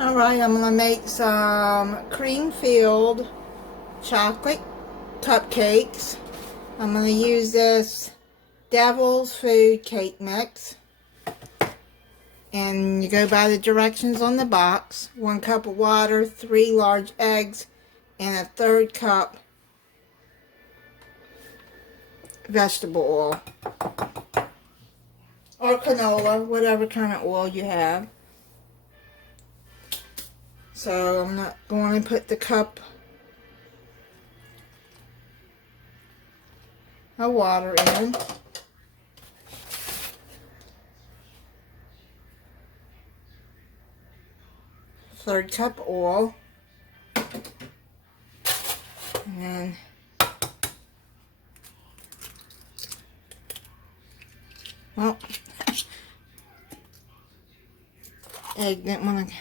Alright, I'm going to make some cream-filled chocolate cupcakes. I'm going to use this Devil's Food cake mix. And you go by the directions on the box. 1 cup of water, 3 large eggs, and a 1/3 cup vegetable oil. Or canola, whatever kind of oil you have. So I'm not going to put the cup of water in. Third cup oil. And then egg didn't want to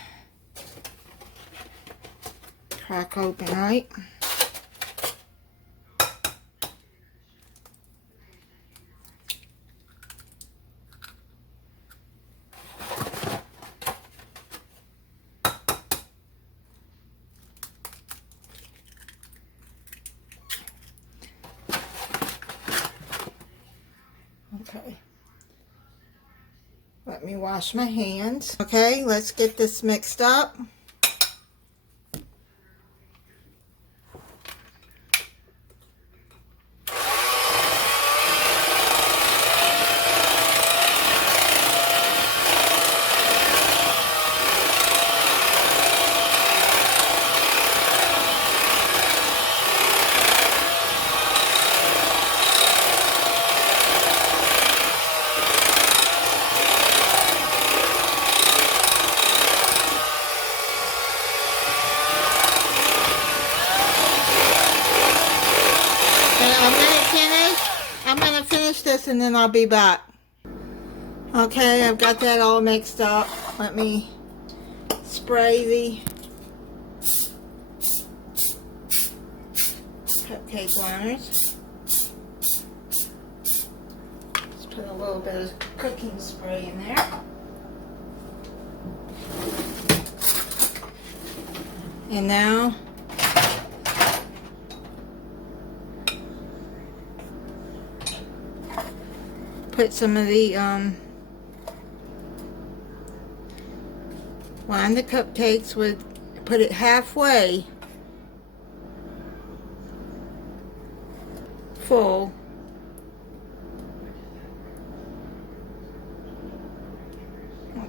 crack open right. Okay. Let me wash my hands. Okay, let's get this mixed up. I'm gonna finish this and then I'll be back. Okay, I've got that all mixed up. Let me spray the cupcake liners. Let's put a little bit of cooking spray in there. And now put some of the line the cupcakes with, put it halfway full.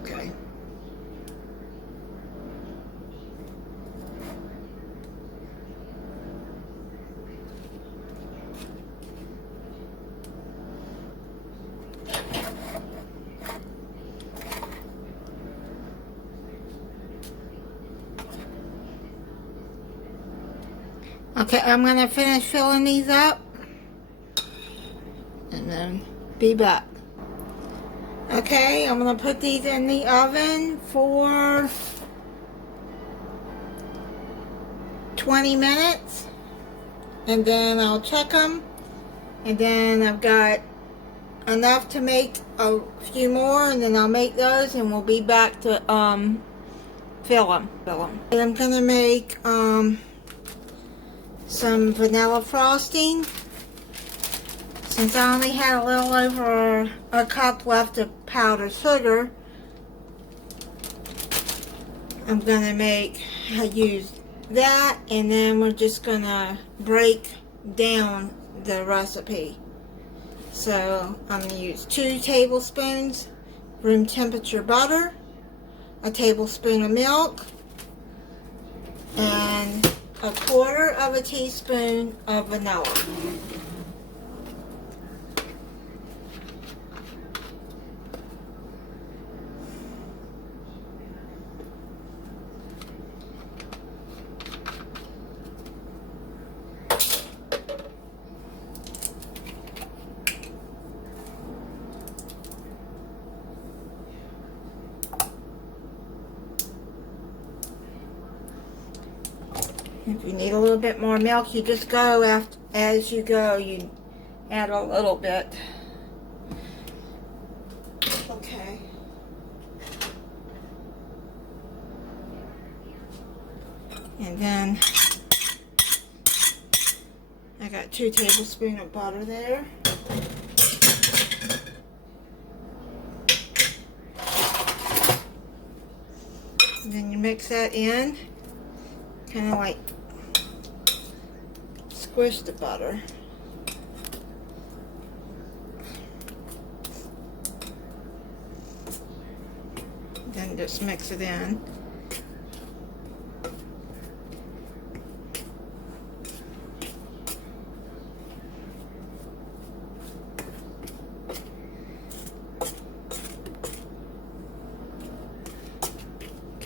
Okay. Okay, I'm going to finish filling these up and then be back. Okay, I'm going to put these in the oven for 20 minutes and then I'll check them, and then I've got enough to make a few more, and then I'll make those and we'll be back to fill them. And I'm going to make some vanilla frosting. Since I only had a little over a cup left of powdered sugar, I'm gonna use that, and then we're just gonna break down the recipe. So I'm gonna use 2 tablespoons room temperature butter, a tablespoon of milk, and 1/4 teaspoon of vanilla. If you need a little bit more milk, you just go as you go. You add a little bit. Okay. And then I got 2 tablespoons of butter there. And then you mix that in, kind of like squish the butter. Then just mix it in.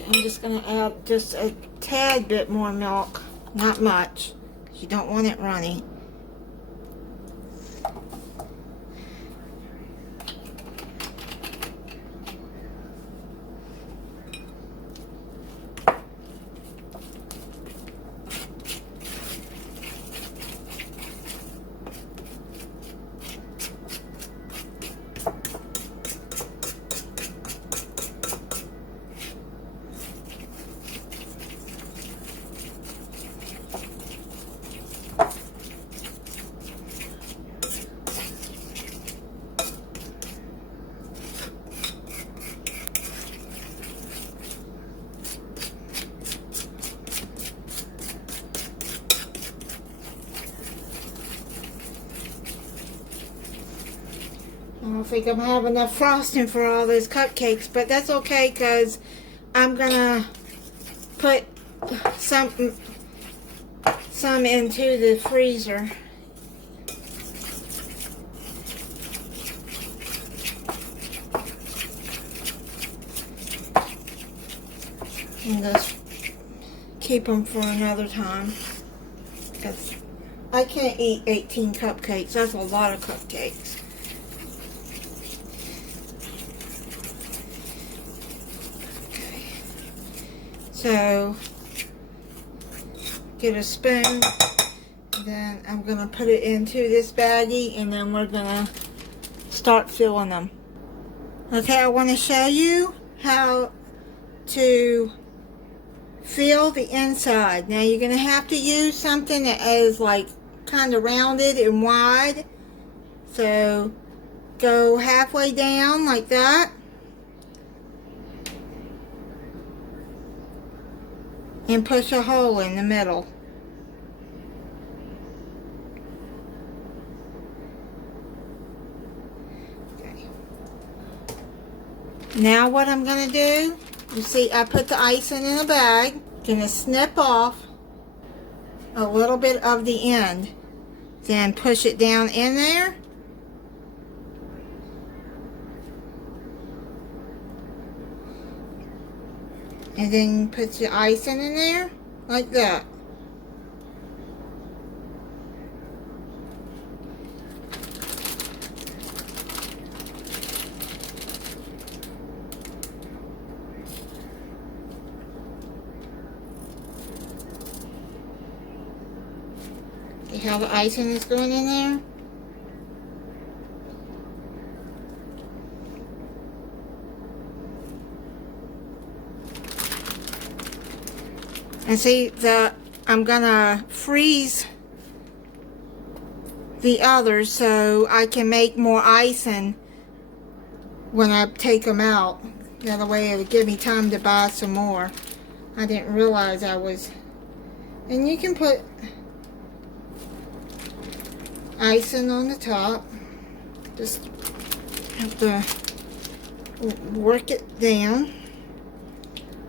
I'm just going to add just a tad bit more milk, not much, because you don't want it runny. I don't think I'm having enough frosting for all those cupcakes, but that's okay because I'm gonna put some into the freezer. And just keep them for another time, because I can't eat 18 cupcakes. That's a lot of cupcakes. So, get a spoon, then I'm going to put it into this baggie, and then we're going to start filling them. Okay, I want to show you how to fill the inside. Now, you're going to have to use something that is like kind of rounded and wide. So, go halfway down like that. And push a hole in the middle. Okay. Now what I'm going to do, you see I put the icing in a bag. Going to snip off a little bit of the end. Then push it down in there. And then put your icing in there, like that. See how the icing is going in there? And see, I'm gonna freeze the others so I can make more icing when I take them out. The other way it'll give me time to buy some more. I didn't realize I was. And you can put icing on the top. Just have to work it down.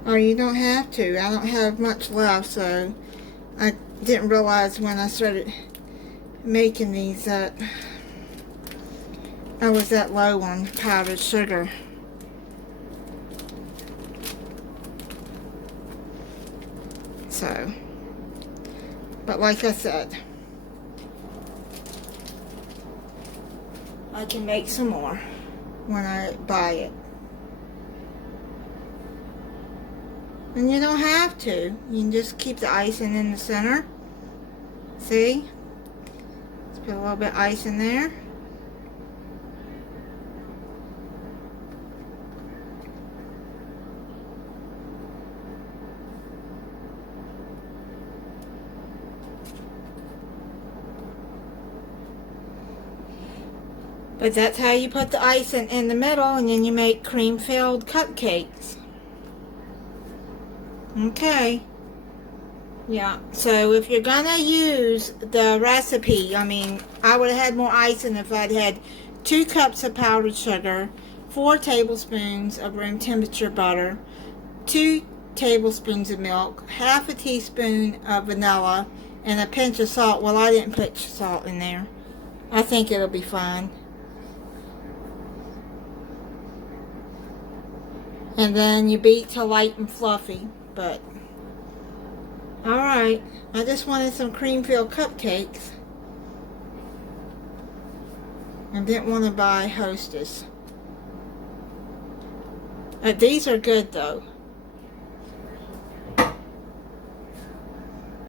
Or you don't have to. I don't have much left, so I didn't realize when I started making these that I was that low on powdered sugar. So, but like I said, I can make some more when I buy it. And you don't have to. You can just keep the icing in the center. See? Let's put a little bit of ice in there. But that's how you put the icing in the middle, and then you make cream-filled cupcakes. Okay. Yeah, so if you're gonna use the recipe, I mean, I would have had more icing if I'd had 2 cups of powdered sugar, 4 tablespoons of room temperature butter, 2 tablespoons of milk, half a teaspoon of vanilla, and a pinch of salt. Well, I didn't put salt in there. I think it'll be fine. And then you beat till light and fluffy, but alright, I just wanted some cream-filled cupcakes. I didn't want to buy Hostess. These are good though.